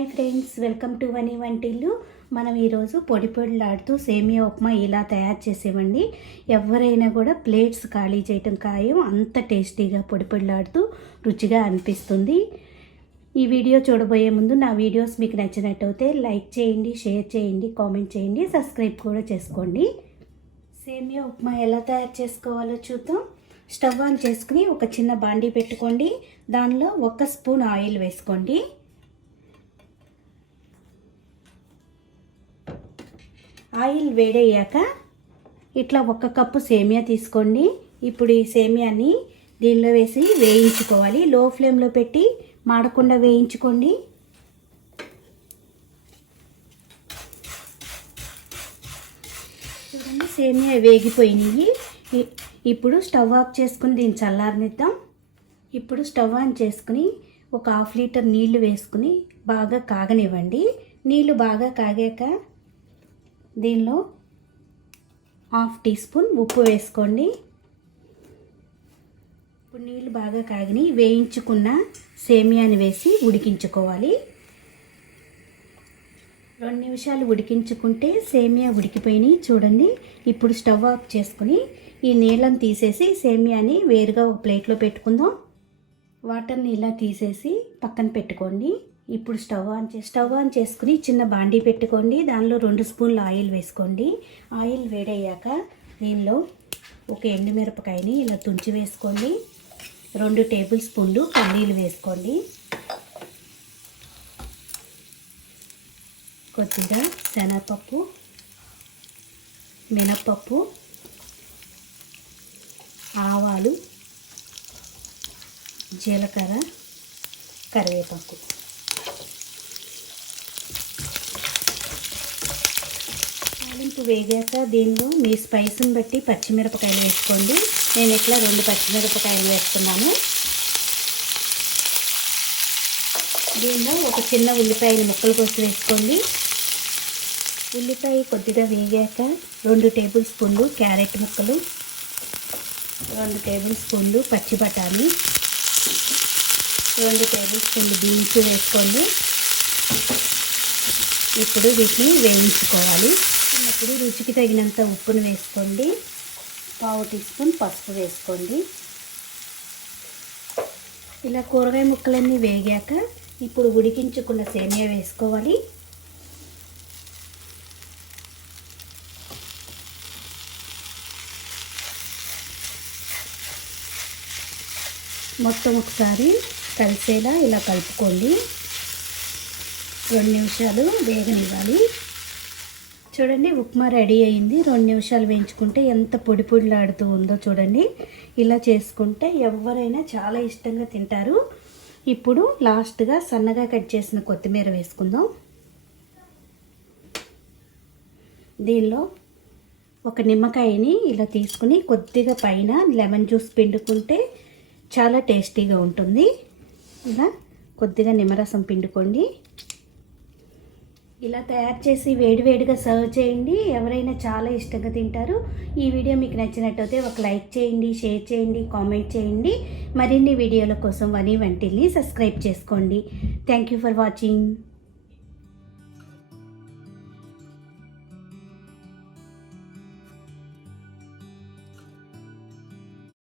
Hi friends, welcome to వని వంటిల్లు. మనం ఈరోజు పొడి పొడిలాడుతూ సేమియా ఉప్మా ఇలా తయారు చేసేవండి. ఎవరైనా కూడా ప్లేట్స్ ఖాళీ చేయటం ఖాయం. అంత టేస్టీగా పొడి పొడిలాడుతూ రుచిగా అనిపిస్తుంది. ఈ వీడియో చూడబోయే ముందు నా వీడియోస్ మీకు నచ్చినట్టయితే లైక్ చేయండి, షేర్ చేయండి, కామెంట్ చేయండి, సబ్స్క్రైబ్ కూడా చేసుకోండి. సేమియా ఉప్మా ఎలా తయారు చేసుకోవాలో చూద్దాం. స్టవ్ ఆన్ చేసుకుని ఒక చిన్న బాండీ పెట్టుకోండి. దానిలో 1 స్పూన్ ఆయిల్ వేసుకోండి. ఆయిల్ వేడయ్యాక ఇట్లా 1 కప్పు సేమియా తీసుకోండి. ఇప్పుడు ఈ సేమియాని దీనిలో వేసి వేయించుకోవాలి. లో ఫ్లేమ్లో పెట్టి మాడకుండా వేయించుకోండి. చూడండి, సేమియా వేగిపోయినాయి. ఇప్పుడు స్టవ్ ఆఫ్ చేసుకుని దీన్ని చల్లారనిద్దాం. ఇప్పుడు స్టవ్ ఆన్ చేసుకుని ఒక 1/2 లీటర్ నీళ్లు వేసుకుని బాగా కాగనివ్వండి. నీళ్లు బాగా కాగాక దీనిలో 1/2 టీ స్పూన్ ఉప్పు వేసుకోండి. ఇప్పుడు నీళ్ళు బాగా కాగిని వేయించుకున్న సేమియాని వేసి ఉడికించుకోవాలి. 2 నిమిషాలు ఉడికించుకుంటే సేమియా ఉడికిపోయినాయి. చూడండి, ఇప్పుడు స్టవ్ ఆఫ్ చేసుకుని ఈ నీళ్ళని తీసేసి సేమియాని వేరుగా ఒక ప్లేట్లో పెట్టుకుందాం. వాటర్ని ఇలా తీసేసి పక్కన పెట్టుకోండి. ఇప్పుడు స్టవ్ ఆన్ చేసుకుని చిన్న బాండీ పెట్టుకోండి. దానిలో 2 స్పూన్ల ఆయిల్ వేసుకోండి. ఆయిల్ వేడయ్యాక దీనిలో ఒక ఎండుమిరపకాయని ఇలా తుంచి వేసుకోండి. 2 టేబుల్ స్పూన్లు పల్లీలు వేసుకోండి. కొద్దిగా శనగపప్పు, మినప్పప్పు, ఆవాలు, జీలకర్ర, కరివేపాకు. తాలింపు వేగాక దీనిలో మీ స్పైస్ని బట్టి పచ్చిమిరపకాయలు వేసుకోండి. నేను ఇట్లా 2 పచ్చిమిరపకాయలు వేస్తున్నాను. దీనిలో ఒక చిన్న ఉల్లిపాయని ముక్కలు కోసి వేసుకోండి. ఉల్లిపాయ కొద్దిగా వేగాక 2 టేబుల్ స్పూన్లు క్యారెట్ ముక్కలు, 2 టేబుల్ స్పూన్లు పచ్చి బఠానీ, 2 టేబుల్ స్పూన్లు బీన్స్ వేసుకోండి. ఇప్పుడు వీటిని వేయించుకోవాలి. ఇప్పుడు రుచికి తగినంత ఉప్పును వేసుకోండి. 1/2 టీ స్పూన్ పసుపు వేసుకోండి. ఇలా కూరగాయ ముక్కలన్నీ వేగాక ఇప్పుడు ఉడికించుకున్న సేమియా వేసుకోవాలి. మొత్తం ఒకసారి కలిసేలా ఇలా కలుపుకోండి. 2 నిమిషాలు వేగనివ్వాలి. చూడండి, ఉప్మా రెడీ అయింది. 2 నిమిషాలు వేయించుకుంటే ఎంత పొడి పొడిలాడుతూ ఉందో చూడండి. ఇలా చేసుకుంటే ఎవరైనా చాలా ఇష్టంగా తింటారు. ఇప్పుడు లాస్ట్గా సన్నగా కట్ చేసిన కొత్తిమీర వేసుకుందాం. దీనిలో ఒక నిమ్మకాయని ఇలా తీసుకుని కొద్దిగా పైన లెమన్ జ్యూస్ పిండుకుంటే చాలా టేస్టీగా ఉంటుంది. ఇలా కొద్దిగా నిమ్మరసం పిండుకోండి. ఇలా తయారు చేసి వేడివేడిగా సర్వ్ చేయండి. ఎవరైనా చాలా ఇష్టంగా తింటారు. ఈ వీడియో మీకు నచ్చినట్టయితే ఒక లైక్ చేయండి, షేర్ చేయండి, కామెంట్ చేయండి. మరిన్ని వీడియోల కోసం వని వంటిల్ని సబ్స్క్రైబ్ చేసుకోండి. Thank you for watching.